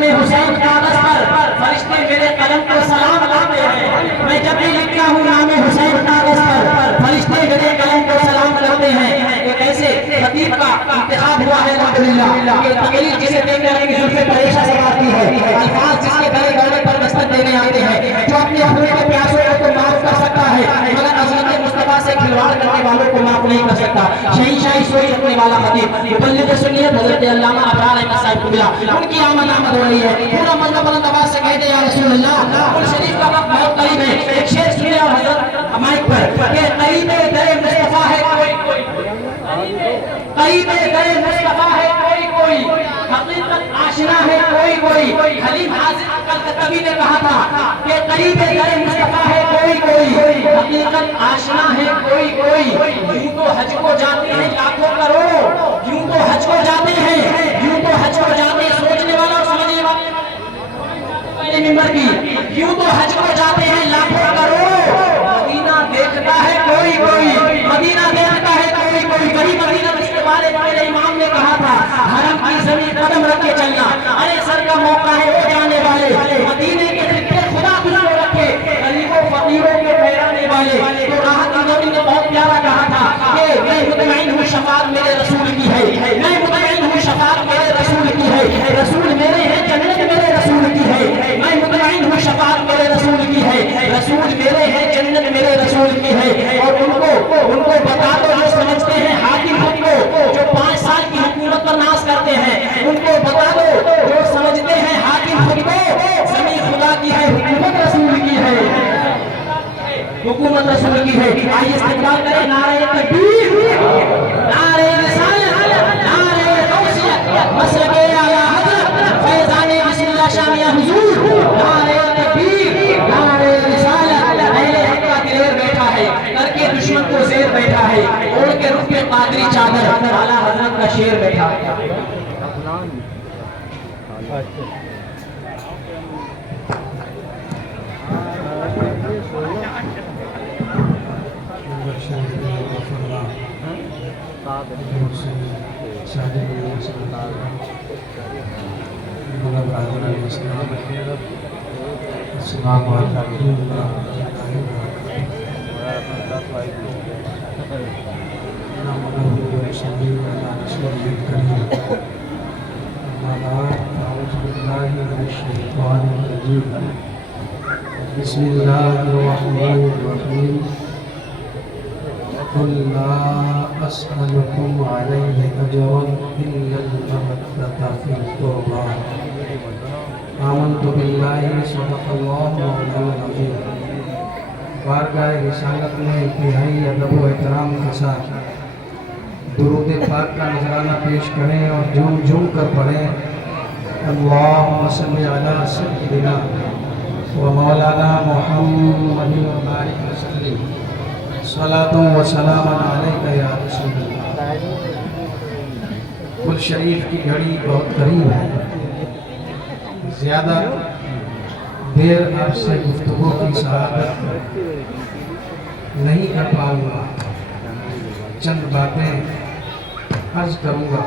نام حسین کاغذ پر فرشتے میرے قلم کو سلام کرتے ہیں. میں جب بھی لکھتا ہوں نام حسین کاغذ پر فرشتے میرے قلم کو سلام کرتے ہیں. ایک ایسے خطیب کا انتخاب ہوا ہے الحمدللہ کہ تقریر جسے دیکھ کر کی زلفیں پریشاں سناتی ہے، الفاظ جس کے گلے گانے پر دستک دینے آتے ہیں، جو اپنے خون کے پیاسوں کو تو معاف کر سکتا ہے مگر عظمت مصطفیٰ سے کھلواڑ کرنے والوں کو معاف نہیں کر سکتا. شہنشاہی سوچ رکھنے والا خطیب مبلغ سنیت حضرت علامہ ابرار احمد صاحب قبلہ، ان کی آمد ہو رہی ہے. پورا مذہب بلند آواز سے کہتے ہیں یا رسول اللہ. قرآن شریف کا وقت بہت قریب ہے. ایک شعر سنیے اور حضرت مائک پر کہ قریب در مصطفیٰ ہے کوئی قریب در مصطفیٰ ہے کوئی حقیقت آشنا ہے کوئی. حلیم حاضر کبھی نے کہا تھا کہ قریب در مصطفیٰ ہے کوئی حقیقت آشنا ہے کوئی. یوں تو حج کو جاتے ہیں لاکھوں کروڑوں، یوں تو حج کو جاتے ہیں، یوں تو حج کو جاتے ہیں. سوچنے والا اور سمجھنے والا ممبر کی یوں تو حج کو جاتے ہیں لاکھوں کروڑوں، مدینہ دیکھتا ہے کوئی مدینہ دیکھتا ہے کوئی. کبھی مدینہ کے بارے میں میرے امام نے کہا تھا حرم کی زمین قدم رکھ کے چلنا، ارے سر کا موقع ہے وہ جانے والے مدینے کے دل پہ خدا خوشو رکھے غریبوں فقیروں کے پھیرانے والے. تو راحت اندوری نے بہت پیارا کہا تھا کہ میں مطمئن ہوں شفاعت میرے رسول کی ہے، میں مطمئن ہوں شفاعت میرے رسول کی ہے. رسول میرے ہیں جنت میرے رسول کی ہے. میں مطمئن ہوں شفاعت میرے رسول کی ہے. رسول میرے ہیں جنت میرے رسول کی ہے. اور ان کو بتا دو جو سمجھتے ہیں حاکم خود کو، جو 5 سال کی حکومت پر ناز کرتے ہیں، ان کو بتا دو جو سمجھتے ہیں حاکم خود کو، زمین خدا کی ہے حکومت رسول کی ہے، حکومت رسول کی ہے. آئیے استقبال کریں نعرہ تکبیر، نعرہ رسالت، نعرہ غوثیت، مسلک اعلیٰ حضرت فیضان بسم اللہ شامیہ حضور. نعرہ تکبیر، نعرہ رسالت. اہل حق کا دلیر بیٹھا ہے، کر کے دشمن کو زیر بیٹھا ہے، اوڑھ کے رخ پہ قادری چادر اعلیٰ حضرت کا شیر بیٹھا ہے. السلام علیکم بسم اللہ الرحمن الرحیم. قل لا اسألكم علیہ اجرا الا المودة فی القربى. آمنت باللہ صدق اللہ مولانا العظیم. بارگاہ رسالت میں انتہائی ادب و احترام کے ساتھ درود پاک کا نذرانہ پیش کریں اور جھوم جھوم کر پڑھیں. اللہم صلی علی سیدنا و مولانا محمد و بارک وسلم. صلاۃ و سلام علیک یا رسول اللہ. کل شریف کی گھڑی بہت قریب ہے، زیادہ دیر آپ سے گفتگو کی سعادت نہیں کر پاؤں گا. چند باتیں عرض کروں گا.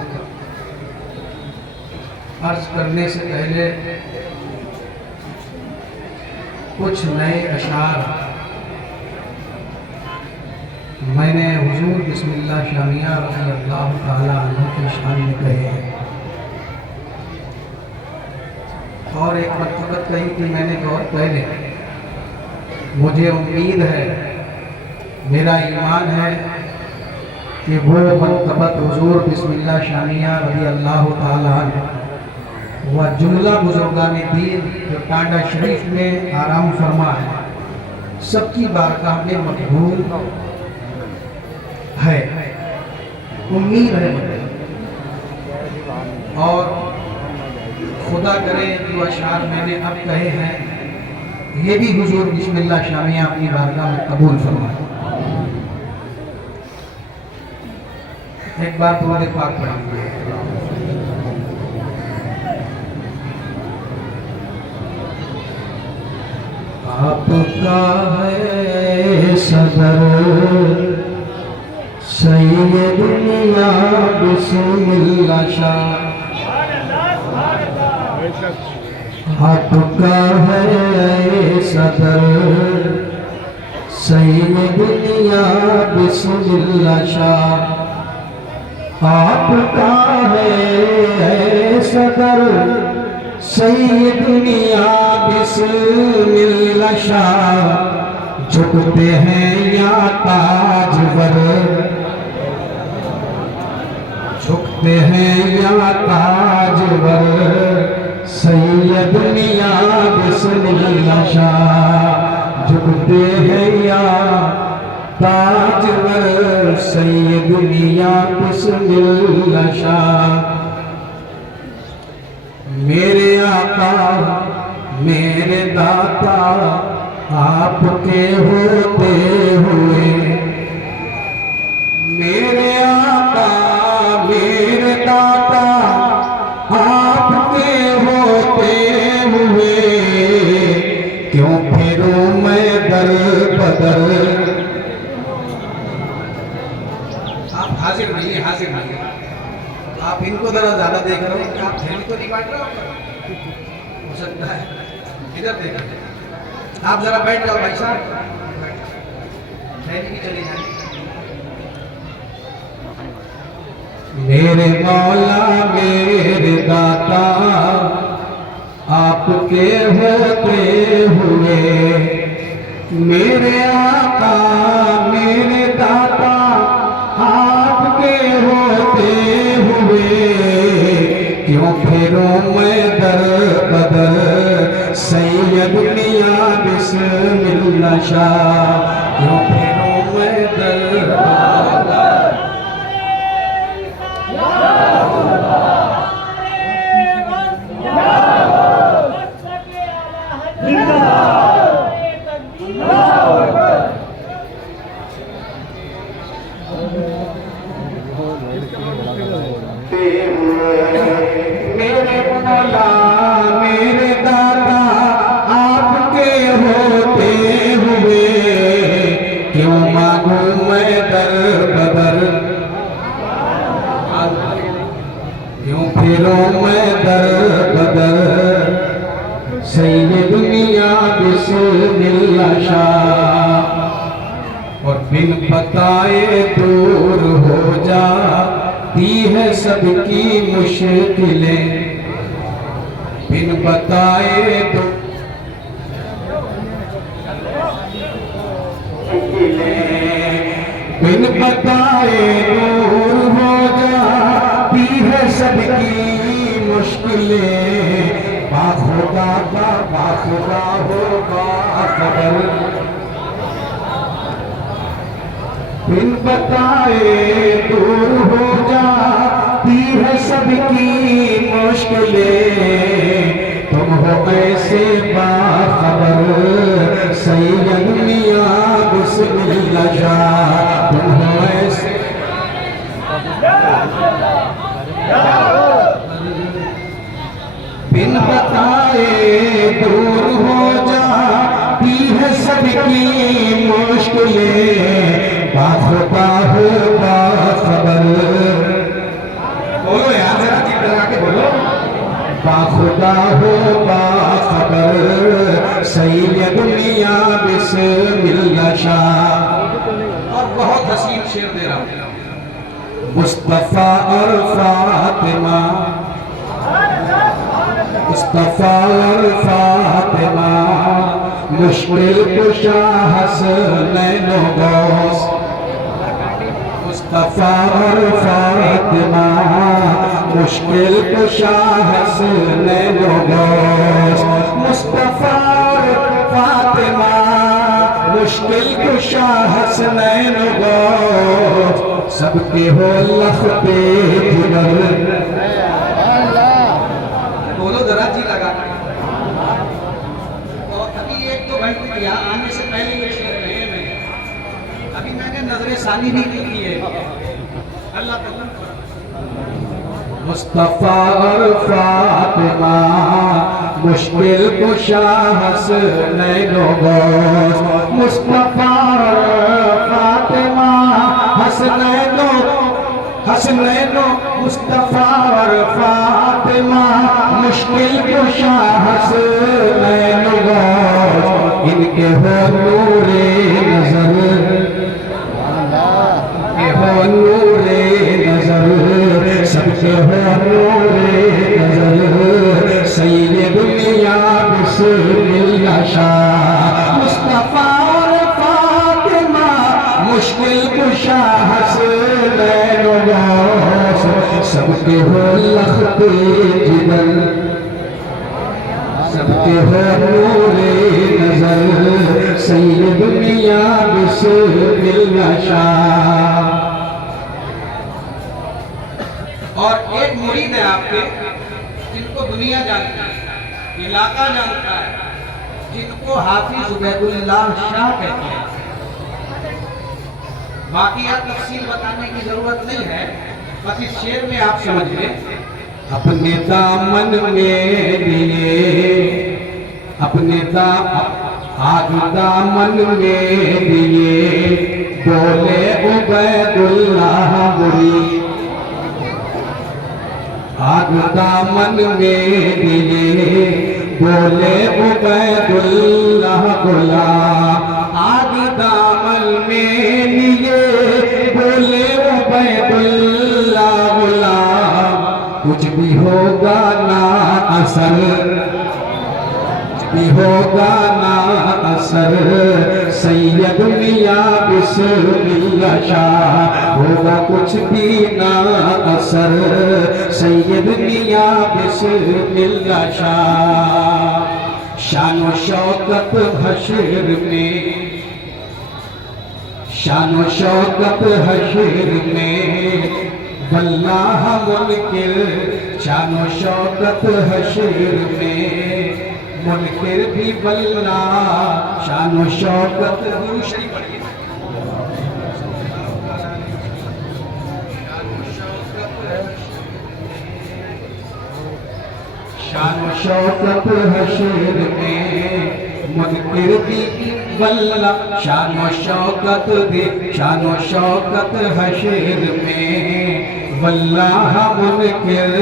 عرض کرنے سے پہلے کچھ نئے اشعار میں نے حضور بسم اللہ شامیہ رضی اللہ تعالیٰ عنہ کی شان میں کہے ہیں، اور ایک مرتبت کہی تھی میں نے بہت پہلے. مجھے امید ہے، میرا ایمان ہے کہ وہ مرتبت حضور بسم اللہ شامیہ رضی اللہ تعالیٰ عنہ و جملہ بزرگان دین جو ٹانڈا شریف میں آرام فرما ہے، سب کی بارگاہ میں مقبول ہے. امید ہے اور خدا کرے جو اشعار میں نے اب کہے ہیں یہ بھی حضور بسم اللہ شامیہ اپنی بارگاہ میں قبول فرمائے. ایک بار درود پاک پڑھیں گے. آپ کا ہے صدر سید دنیا بسم اللہ شاہ. آپ کا ہے صدر سید دنیا بسم اللہ شاہ، آپ کا ہے صدر سید دنیا بسم اللہ شاہ، جھکتے ہیں یا تاجور، جھکتے ہیں یا تاجور سید دنیا بسم اللہ شاہ، جھکتے ہیں یا تاجور سید دنیا بسم اللہ شاہ۔ میرے آقا میرے داتا آپ کے ہوتے ہوئے، میرے آقا میرے داتا آپ کے ہوتے ہوئے، کیوں پھروں میں در بدر۔ آپ حاضر نہیں، حاضر نہیں، آپ ان کو ذرا زیادہ دیکھ رہے ہیں کہ آپ دھیان کو نہیں بانٹ رہے ہو سکتا ہے، ادھر دیکھیں آپ ذرا بیٹھ جاؤ بھائی صاحب، ٹھہر کی چلی جائیں۔ میرے مولا میرے داتا آپ کے ہوتے ہوئے، میرے آقا میرے داتا آپ کے ہوتے ہوئے، کیوں پھروں میں در بدر سید دنیا بسم اللہ شاہ، کیوں پھروں میں در بدر۔ میرے مولا میرے دادا آپ کے ہوتے ہوئے، کیوں مانگوں میں در بدر، کیوں پھروں میں در بدر سید دنیا بسم اللہ شاہ۔ اور بن بتائے دور ہو جاتی ہے سب کی مشکلیں، بن بتائے بن بتائے دور ہو جاتی ہے سب کی مشکلیں، باخدا کا باخدا ہوگا خبر، بن بتائے دور ہو جاتی ہے سب کی مشکلیں، تم ہو ایسے باخبر سید دنیا بسم اللہ شاہ، تم ہو ایسے بن بتائے دور ہو جاتی ہے سب کی مشکلیں، باخدا ہو باخبر، بولو یار ذرا جی لگا کے بولو، باخدا ہو باخبر سید دنیا بسم اللہ شاہ۔ اور بہت حسین شعر دے رہا ہوں، مصطفیٰ اور فاطمہ، مصطفیٰ اور فاطمہ مشکل کشا حسنین و غوث، مصطفیٰ اور فاطمہ مشکل کشا حسنین و غوث، مصطفیٰ اور فاطمہ مشکل کشا حسنین و غوث، سب کے ہو لختے جگر، بولو ذرا جی لگا۔ اور ابھی ایک تو بیٹھ یہاں آنے سے پہلے یہ شعر رہے میں، ابھی میں نے نظر ثانی نہیں کی ہے، اللہ تعالیٰ مصطفیٰ اور فاطمہ مشکل کشا حسنین و غوث، مصطفیٰ اور فاطمہ حسنین و مصطفیٰ اور فاطمہ مشکل کشا حسنین غوث ان کے ہو نور نظر، کے ہو نور نظر، سب کے ہو نور نظر، سید دنیا بسم اللہ شاہ مصطفیٰ اور فاطمہ مشکل کشا حسنین غوث سب کے ہو لخت جگر، سب کے ہو نور نظر، سید دنیا بسم اللہ شاہ۔ اور ایک مرید ہے آپ کے جن کو دنیا جانتا ہے، علاقہ جانتا ہے، جن کو حافظ عبید اللہ شاہ کہتے ہیں۔ واقعات تفصیل بتانے کی ضرورت نہیں ہے، بس اس شعر میں آپ سمجھ لیں۔ اپنے دامن میں لیے، اپنے آج دامن میں لیے، بولے عبید اللہ مرید، آج دامن میں لیے، بولے عبید اللہ غلام، آج دامن میں لیے، بولے عبید اللہ غلام، کچھ بھی ہوگا نا اثر، کچھ بھی ہوگا نا اثر، سید میاں بسم اللہ شاہ، ہوگا کچھ بھی نا اثر، سید میاں بسم اللہ شاہ۔ شان و شوکت حشر میں، شان و شوکت حشر میں، واللہ منکر، شان و شوکت حشر میں، منکر بھی واللہ، شان و شوکت دوسری پڑھی، شان و شوکت حشر میں، منکر بھی واللہ، شان و شوکت دی، شان و شوکت حشر میں، واللہ منکر۔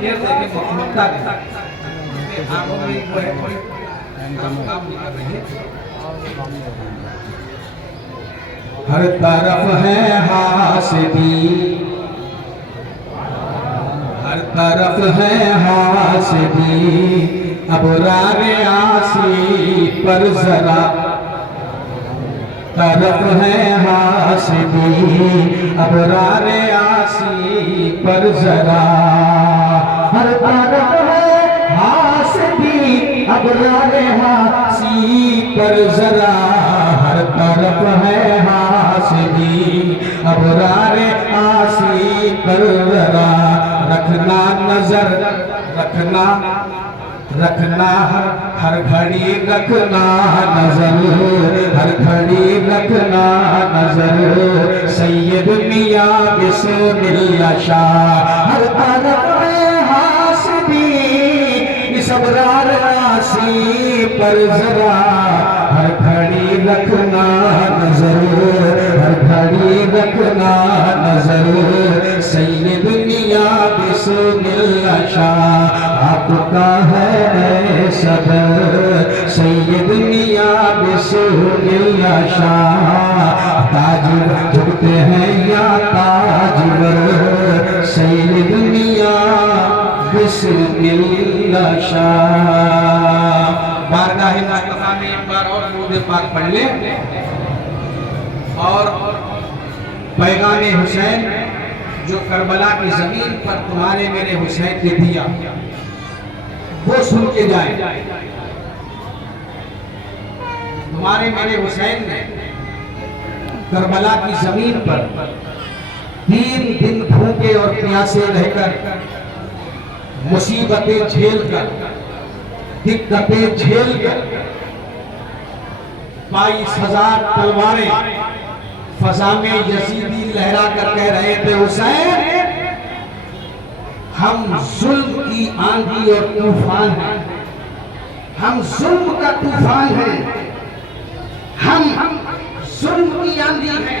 شعر دیکھیں مطلقہ دیں، آنکھوں میں وہ ہے کوئی کام نہیں کر رہی ہے۔ ہر طرف ہے حاسدی، ہر طرف ہے حاسدی، ابرار عاصی پر ذرا، طرف ہے حاسدی، ابرار عاصی پر ذرا، ہر طرف ہے حاسدی، ابرار عاصی پر ذرا، ہر طرف ہے حاسدی، ابرار عاصی پر ذرا، رکھنا نظر، رکھنا رکھنا ہر گھڑی رکھنا نظر، ہر گھڑی رکھنا نظر، سید میاں بسم اللہ شاہ، ہر طرف میں حاسدی، اس ابرار عاصی پر ذرا، ہر گھڑی رکھنا نظر، ہر گھڑی رکھنا نظر، سید میاں بسم اللہ شاہ، آپ کا ہے صدر، سید میاں بسم اللہ شاہ، تاجر جھکتے ہیں یا تاجور، سید میاں بسم اللہ شاہ۔ بارگاہ مصطفیٰ میں ایک بار اور درود پاک پڑھ لیں اور پیغام حسین جو کربلا کی زمین پر تمہارے میرے حسین نے دیا وہ سن کے جائیں۔ تمہارے میرے حسین نے کربلا کی زمین پر 3 دن بھوکے اور پیاسے رہ کر، مصیبتیں جھیل کر، دقتیں جھیل کر، 22,000 تلواریں فضا میں یزیدی لہرا کر کہہ رہے تھے حسین ہم ظلم کی آندھی اور طوفان ہیں، ہم ظلم کا طوفان ہیں، ہم ظلم کی آندھی ہیں،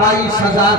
22,000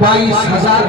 22,000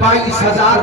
22,000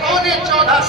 1450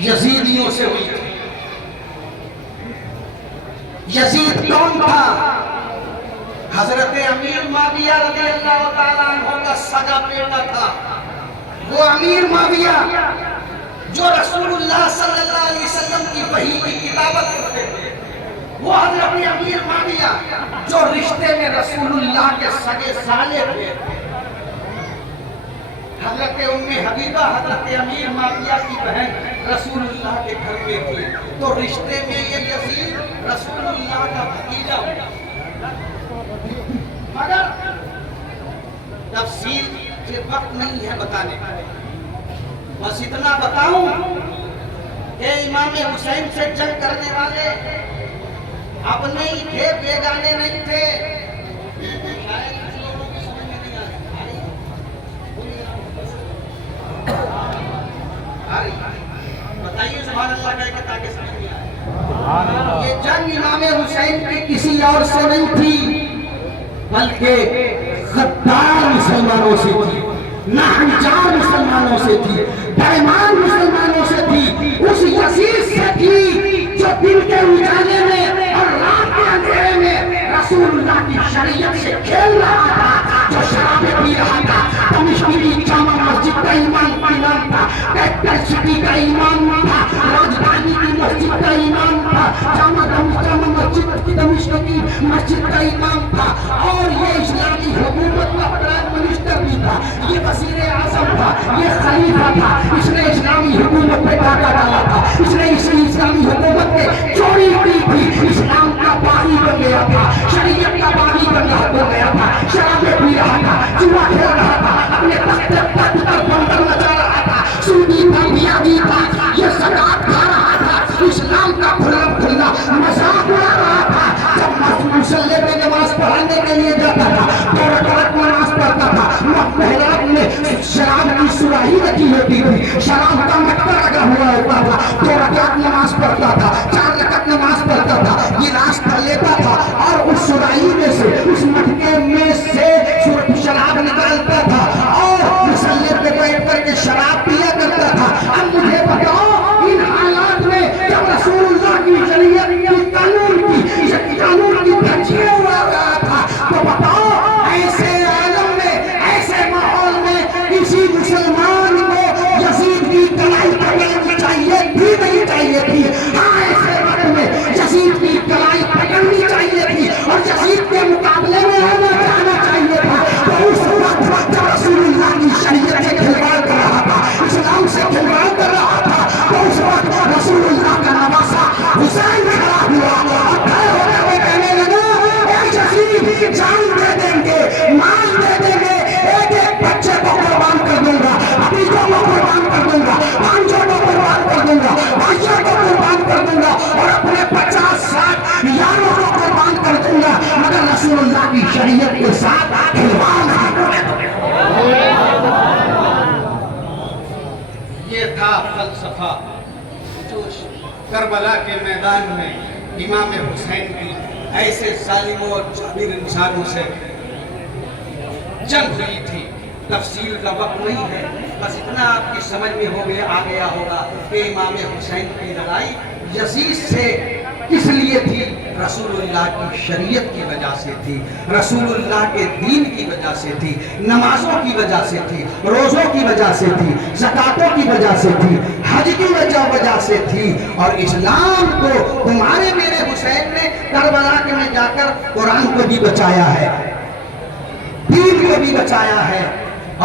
یزیدیوں سے ہوئی تھی۔ یزید کون تھا؟ حضرت امیر معاویہ رضی اللہ تعالیٰ عنہ کا سگا بیٹا تھا۔ وہ امیر معاویہ جو رسول اللہ صلی اللہ علیہ وسلم کی وحی کی کتابت کرتے تھے، وہ حضرت امیر معاویہ جو رشتے میں رسول اللہ کے سگے سالے تھے۔ حضرت ام حبیبہ حضرت امیر معاویہ کی بہن رسول اللہ کے گھر میں تھی، تو رشتے میں یہ یزید رسول اللہ کا بھتیجا ہوا۔ مگر تفصیل سے وقت نہیں ہے بتانے کا، بس اتنا بتاؤں کہ امام حسین سے جنگ کرنے والے اپنے ہی تھے، بیگانے نہیں تھے۔ شاید کچھ لوگوں کی سمجھ میں نہیں آ رہی، بتائیے سبحان اللہ کہہ کے تاکہ سمجھ میں آئے۔ یہ جنگ امام حسین کی کسی اور سے نہیں تھی، بلکہ غدار مسلمانوں سے تھی، ناہنجار مسلمانوں سے تھی، بےمان مسلمانوں سے تھی، اس یزید سے تھی جو دن کے اجالے میں اور رات کے اندھیرے میں رسول اللہ کی شریعت سے کھیل رہا تھا، جو شرابیں پی رہا تھا۔ دمشق کی جامع مسجد کا امام تھا، کیپٹل سٹی کا امام تھا، راجدھانی کی مسجد کا امام تھا، جامع مسجد کی دمشق کی مسجد کا امام تھا، اور یہ اسلامی حکومت کا پرائم منسٹر بھی تھا، یہ وزیر اعظم تھا، یہ خلیفہ تھا۔ اس نے اسلامی حکومت پہ ڈاکہ ڈالا تھا، اس نے اسلامی حکومت پہ چوری کی تھی، اسلام کا بانی بن گیا تھا، شریعت کا بانی بن گیا تھا، شرابیں پی رہا تھا، جوا کھیل رہا تھا، اپنے تخت پر بندر مچا رہا تھا، سودی تھا، بیادی تھا، یہ زکات کھا رہا تھا، اسلام کا کھلا مذاق اڑا رہا تھا۔ جب مصلی پہ نماز پڑھانے کے لیے جاتا تھا، 2 رکعت نماز پڑھتا تھا، محراب میں شراب کی سراہی رکھی ہوتی تھی، شراب کا مٹکا لگا ہوا ہوتا تھا، 2 رکعت نماز پڑھتا تھا، 4 رکعت نماز پڑھتا تھا، گلاس بھر لیتا تھا اور اس سراہی میں سے، اس مٹکے میں سے شراب نکالتا تھا اور مصلی پہ بیٹھ کر کے شراب پیا کرتا تھا۔ اب مجھے بتاؤ ان حالات میں جب رسول اللہ کی شریعت کی قانون کی دھجیاں اڑا رہا تھا، تو بتاؤ ایسے عالم میں، ایسے ماحول میں کسی مسلمان کو یزید کی کلائی پکڑنی چاہیے تھی نہیں چاہیے تھی؟ ہاں، ایسے وقت میں یزید کی کلائی پکڑنی چاہیے تھی اور یزید کے مقابلے میں آنا چاہنا چاہیے تھا۔ تو اس وقت جب رسول اللہ کی شریعت سے کھلواڑ کر رہا تھا، اسلام سے کھلواڑ کر رہا تھا، تو اس وقت رسول اللہ کا نواسا حسین کھڑا ہوا اور کھڑے ہوتے ہوئے کہنے لگا، اے یزید، جان دے دیں گے، مال دے دیں گے، ایک ایک بچے کو قربان کر دوں گا، بھتیجوں کو قربان کر دوں گا، بھانجوں کو قربان کر دوں گا، بھائیوں کو قربان کر دوں گا اور اپنے 50-60 یاروں کو قربان کر دوں گا، مگر رسول اللہ کی شریعت کے ساتھ کھلواڑ نہیں ہونے دوں گا۔ یہ تھا فلسفہ جو کربلا کے میدان میں امام حسین کی ایسے ظالموں اور جابر انسانوں سے جنگ ہوئی تھی۔ تفصیل کا وقت نہیں ہے، بس اتنا آپ کی سمجھ میں آ گیا ہوگا کہ امام حسین کی لڑائی یزید سے کس لیے تھی؟ رسول اللہ کی شریعت کی وجہ سے تھی، رسول اللہ کے دین کی وجہ سے تھی، نمازوں کی وجہ سے تھی، روزوں کی وجہ سے تھی، زکاتوں کی وجہ سے تھی، حج کی وجہ سے تھی، اور اسلام کو تمہارے میرے حسین نے کربلا میں جا کر قرآن کو بھی بچایا ہے، دین کو بھی بچایا ہے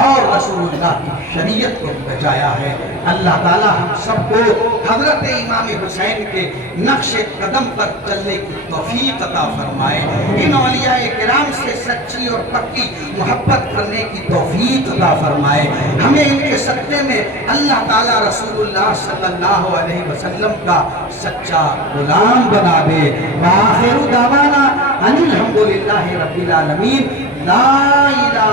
اور رسول اللہ کی شریعت کو بھی بچایا ہے۔ اللہ تعالی ہم سب کو حضرت امام حسین کے نقش قدم پر چلنے کی توفیق عطا فرمائے، ان اولیاء کرام سے سچی اور پکی محبت کرنے کی توفیق عطا فرمائے، ہمیں ان کے صدقے میں اللہ تعالی رسول اللہ صلی اللہ علیہ وسلم کا سچا غلام بنا دے۔ وآخر دعوانا ان الحمدللہ رب العالمین، لا الہ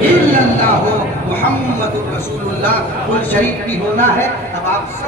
الا اللہ محمد رسول اللہ۔ کل شریف بھی ہونا ہے، اب آپ سب